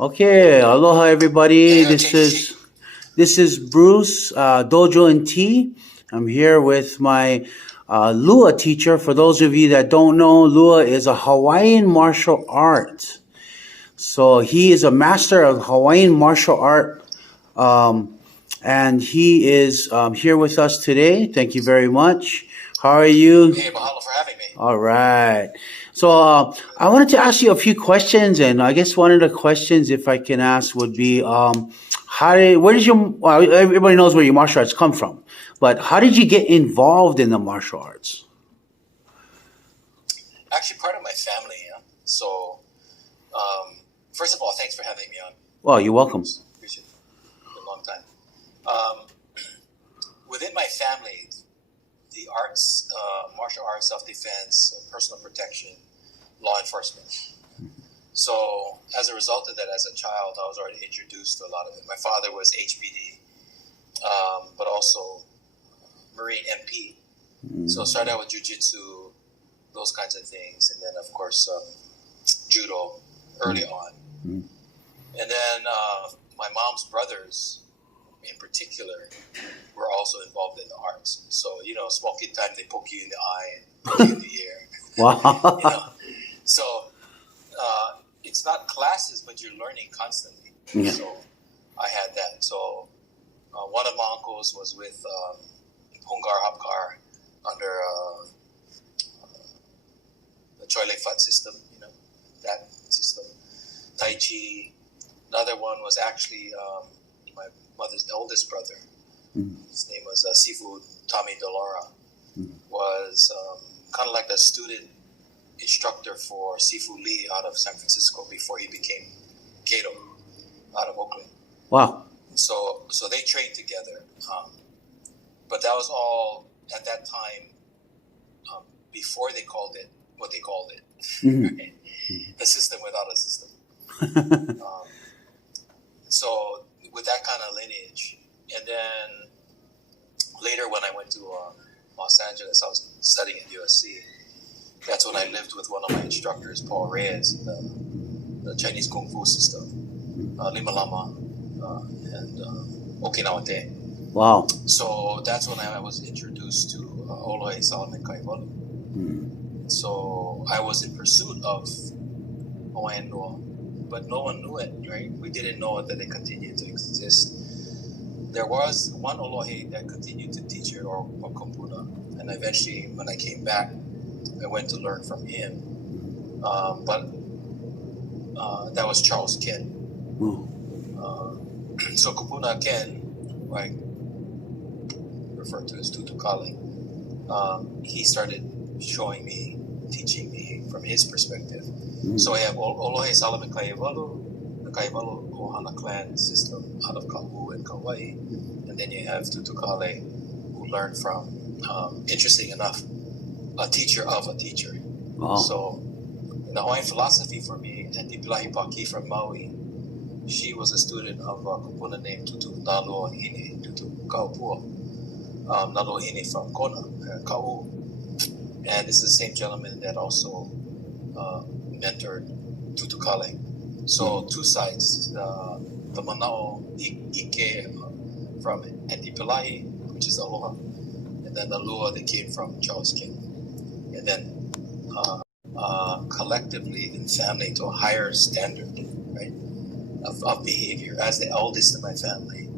Okay, aloha everybody. Yeah, This change sheet. is this is Bruce, Dojo and Tea. I'm here with my Lua teacher. For those of you that don't know, Lua is a Hawaiian martial art. So he is a master of Hawaiian martial art, um, and he is here with us today. Thank you very much. How are you? Hey, mahalo for having me. All right. So I wanted to ask you a few questions, and I guess one of the questions, if I can ask, would be, where did your, well, everybody knows where your martial arts come from, but how did you get involved in the martial arts? Actually, part of my family. Yeah. So, first of all, thanks for having me on. Well, you're welcome. Appreciate it. Been a long time. Um, within my family, the arts, martial arts, self-defense, personal protection, law enforcement. So, as a result of that, as a child, I was already introduced to a lot of it. My father was HPD, but also Marine MP. So, I started out with jiu-jitsu, those kinds of things, and then, of course, judo early on. And then my mom's brothers, in particular, were also involved in the arts. So, small kid time, they poke you in the eye and poke you in the ear. Wow. So, it's not classes, but you're learning constantly. Yeah. So, I had that. So, one of my uncles was with Hungar Hapkar under the Choi Lei Fut system, that system. Tai Chi. Another one was actually my mother's oldest brother. His name was Sifu Tommy Delora. Was kind of like the student instructor for Sifu Lee out of San Francisco before he became Kato out of Oakland. Wow. So they trained together. But that was all at that time before they called it what they called it. Right? The system without a system. So with that kind of lineage. And then later when I went to Los Angeles, I was studying at USC. That's when I lived with one of my instructors, Paul Reyes, the Chinese Kung Fu system, Lima Lama, and Okinawa Te. Wow. So that's when I was introduced to Olohe Salaman Kaiwalu. So I was in pursuit of Hawaiian law, but no one knew it, right? We didn't know that it continued to exist. There was one Olohe that continued to teach it, or Kumpuna, and eventually when I came back, I went to learn from him. But that was Charles Ken. So Kupuna Ken, I refer to as Tutu Kale, he started showing me, teaching me from his perspective. So I have Olohe Salaman Kaiwalu, the Kaiwalu Ohana clan system out of Kumu and Kauai, and then you have Tutu Kale, who learned from, interesting enough, a teacher of a teacher. Wow. So in the Hawaiian philosophy for me, Auntie Pilahi Paki from Maui, she was a student of a kupuna named Tutu Nalo Hine, Tutu Kaupua, Nalo Hine from Kona, Kau. And this is the same gentleman that also mentored Tutu Kale. So two sides, the Manao Ike from Auntie Pilahi, which is Aloha, and then the Lua that came from Charles King. And then collectively in family to a higher standard, right, of behavior. As the eldest in my family,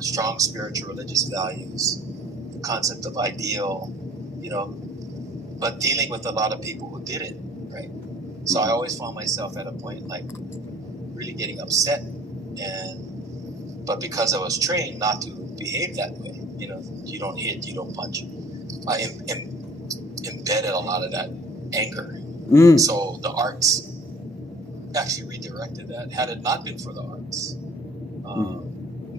strong spiritual religious values, the concept of ideal, but dealing with a lot of people who didn't, right? So I always found myself at a point like really getting upset, but because I was trained not to behave that way, you don't hit, you don't punch, I embedded a lot of that anger. So the arts actually redirected that. Had it not been for the arts,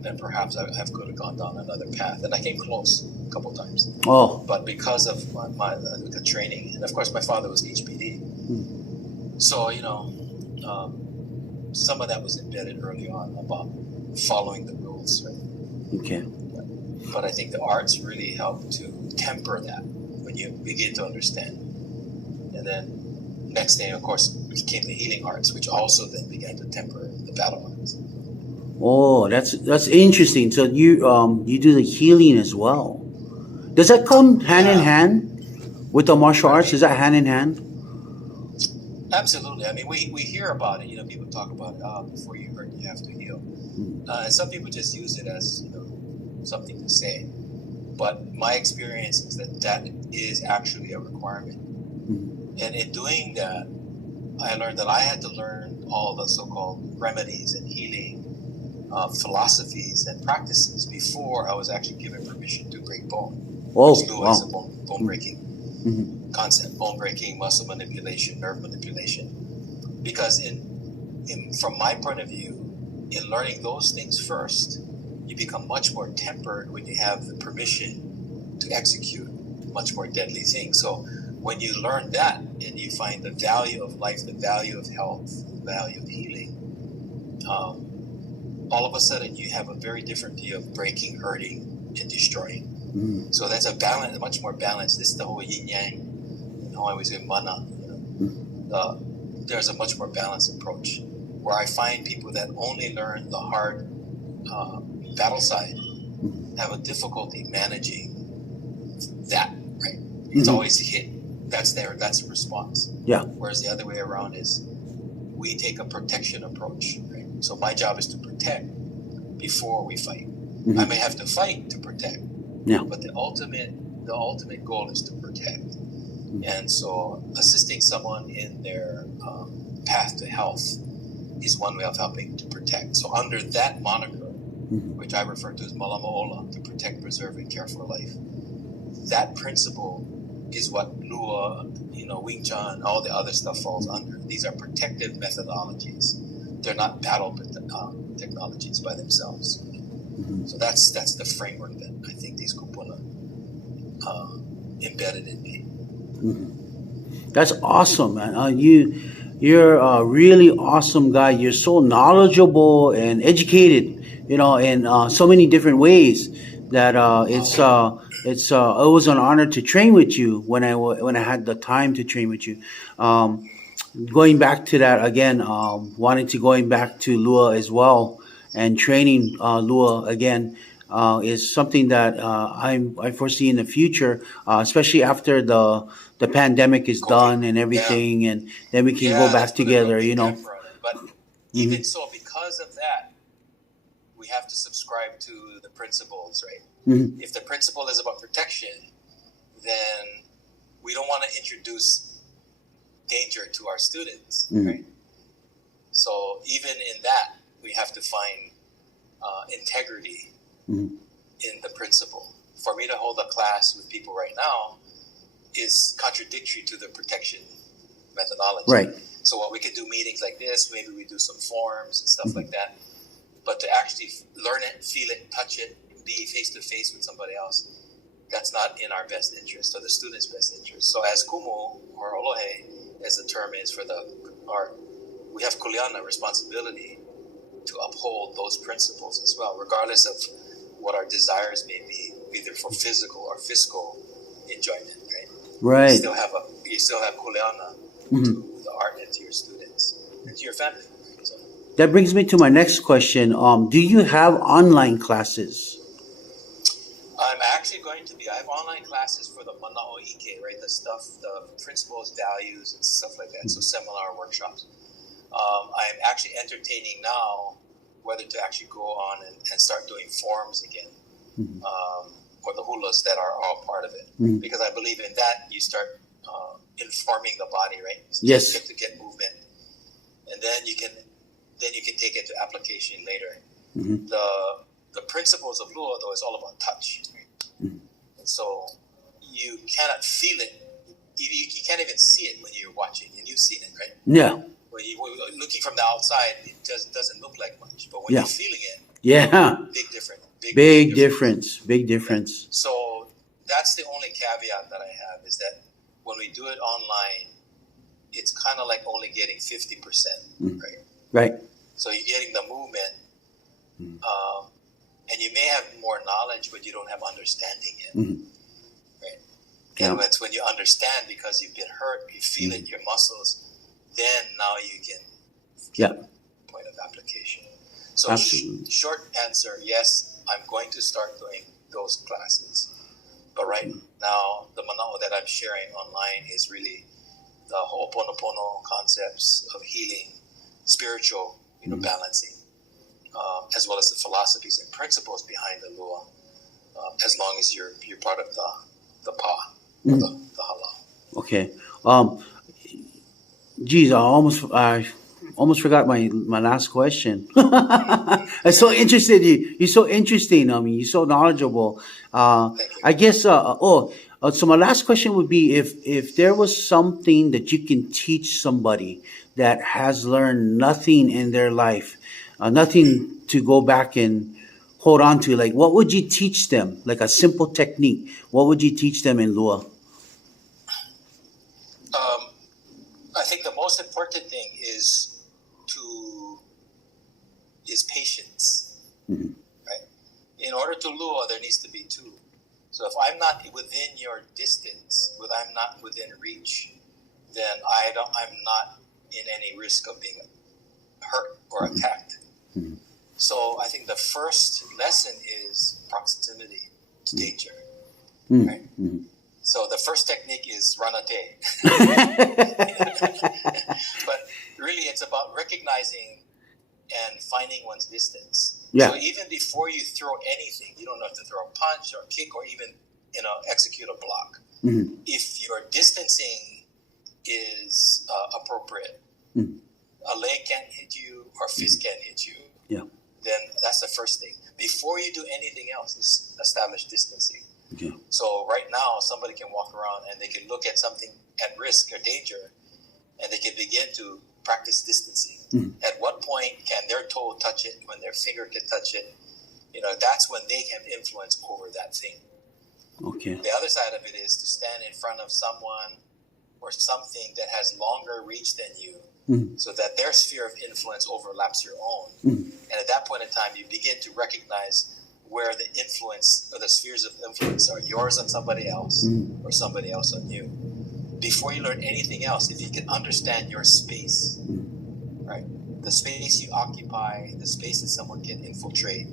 then perhaps I could have gone down another path. And I came close a couple times. Oh. But because of the training, and of course my father was HPD, so some of that was embedded early on about following the rules, right? Okay. But I think the arts really help to temper that when you begin to understand. And then next thing, of course, became the healing arts, which also then began to temper the battle arts. Oh, that's interesting. So you do the healing as well. Does that come hand in Yeah. hand with the martial arts? Is that hand in hand? Absolutely. I mean, we hear about it. People talk about it. Before you hurt, you have to heal. And some people just use it as something to say. But my experience is that is actually a requirement. And in doing that, I learned that I had to learn all the so-called remedies and healing philosophies and practices before I was actually given permission to break bone. Oh, which wow. is a bone breaking concept, bone breaking, muscle manipulation, nerve manipulation. Because from my point of view, in learning those things first, you become much more tempered when you have the permission to execute much more deadly things. So when you learn that and you find the value of life, the value of health, the value of healing, all of a sudden you have a very different view of breaking, hurting, and destroying. So that's a balance, much more balanced. This is the whole yin yang. I always say mana. There's a much more balanced approach where I find people that only learn the hard battle side have a difficulty managing that. Right? It's always hit. That's the response. Yeah. Whereas the other way around is we take a protection approach. Right? So my job is to protect before we fight. I may have to fight to protect. Yeah. But the ultimate goal is to protect. And so assisting someone in their path to health is one way of helping to protect. So under that moniker, which I refer to as Malama'ola, to protect, preserve, and care for life, that principle is what Lua, Wing Chun, all the other stuff falls under. These are protective methodologies. They're not battle technologies by themselves. So that's the framework that I think these kupuna embedded in me. That's awesome, man. You're a really awesome guy. You're so knowledgeable and educated, in so many different ways that it was an honor to train with you when I had the time to train with you. Going back to that again, going back to Lua as well and training Lua again is something that I foresee in the future, especially after the pandemic is done and everything, and then we can go back together. But even so, because of that, we have to subscribe to the principles, right? If the principle is about protection, then we don't want to introduce danger to our students, right? So even in that, we have to find integrity in the principle. For me to hold a class with people right now is contradictory to the protection methodology. Right. So what we could do meetings like this, maybe we do some forums and stuff like that, but to actually learn it, feel it, touch it, be face to face with somebody else, that's not in our best interest or the student's best interest. So as Kumu or Olohe, as the term is for the art, we have kuleana, responsibility to uphold those principles as well, regardless of what our desires may be, either for physical or fiscal enjoyment. Right. You still have kuleana to the art and to your students and to your family. So, that brings me to my next question. Do you have online classes? I'm actually I have online classes for the Mana'o Ike, right? The principles, values, and stuff like that. So seminar workshops. I'm actually entertaining now whether to actually go on and start doing forums again. Or the hulas that are all part of it. Because I believe in that, you start informing the body, right? So yes. You get to get movement. And then you can take it to application later. The principles of Lua, though, is all about touch. Right? And so you cannot feel it. You can't even see it when you're watching, and you've seen it, right? Yeah. When you're looking from the outside, it just doesn't look like much. But when you're feeling it, big difference. Big difference. Big difference. Right? So that's the only caveat that I have is that when we do it online, it's kind of like only getting 50%, right? Right. So you're getting the movement, and you may have more knowledge, but you don't have understanding yet, right? Yeah. And it's when you understand because you've been hurt, you feel it in your muscles, then now you can Yeah. point of application. So Absolutely. short answer, yes, I'm going to start doing those classes. But right now, the manao that I'm sharing online is really the Ho'oponopono concepts of healing, spiritual, balancing, as well as the philosophies and principles behind the Lua, as long as you're part of the Pa, or the Halal. Okay. Geez, I almost forgot my last question. I'm so interested. You're so interesting. I mean, you're so knowledgeable. Thank you. I guess. So my last question would be if there was something that you can teach somebody that has learned nothing in their life, nothing to go back and hold on to. Like, what would you teach them? Like a simple technique. What would you teach them in Lua? I think the most important thing is patience, right? In order to lure, there needs to be two. So if I'm not within your distance, I'm not within reach, then I'm not in any risk of being hurt or attacked. So I think the first lesson is proximity to danger, right? So the first technique is ranate. But really it's about recognizing and finding one's distance. Yeah. So even before you throw anything, you don't have to throw a punch or a kick or even execute a block. If your distancing is appropriate, a leg can't hit you or a fist can't hit you. Yeah. Then that's the first thing. Before you do anything else, is establish distancing. Okay. So right now, somebody can walk around and they can look at something at risk or danger, and they can begin to practice distancing. At what point can their toe touch it? When their finger can touch it? That's when they have influence over that thing. Okay. The other side of it is to stand in front of someone or something that has longer reach than you, so that their sphere of influence overlaps your own. And at that point in time, you begin to recognize where the influence or the spheres of influence are yours on somebody else or somebody else on you. Before you learn anything else, if you can understand your space, right? The space you occupy, the space that someone can infiltrate,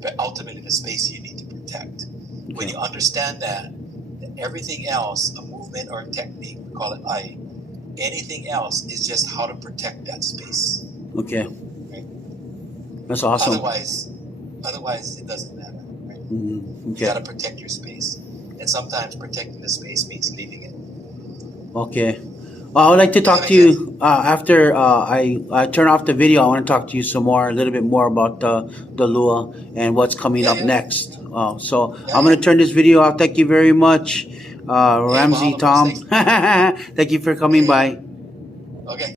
but ultimately the space you need to protect. When you understand that, then everything else, a movement or a technique, we call it ai, anything else is just how to protect that space. Okay. Right? That's awesome. Otherwise it doesn't matter. Right? Okay. You got to protect your space. And sometimes protecting the space means leaving it. Okay. I would like to talk to you after I turn off the video. I want to talk to you some more, a little bit more about the Lua and what's coming up next. So I'm going to turn this video off. Thank you very much, Ramsay, Taum. Thank you for coming by. Okay.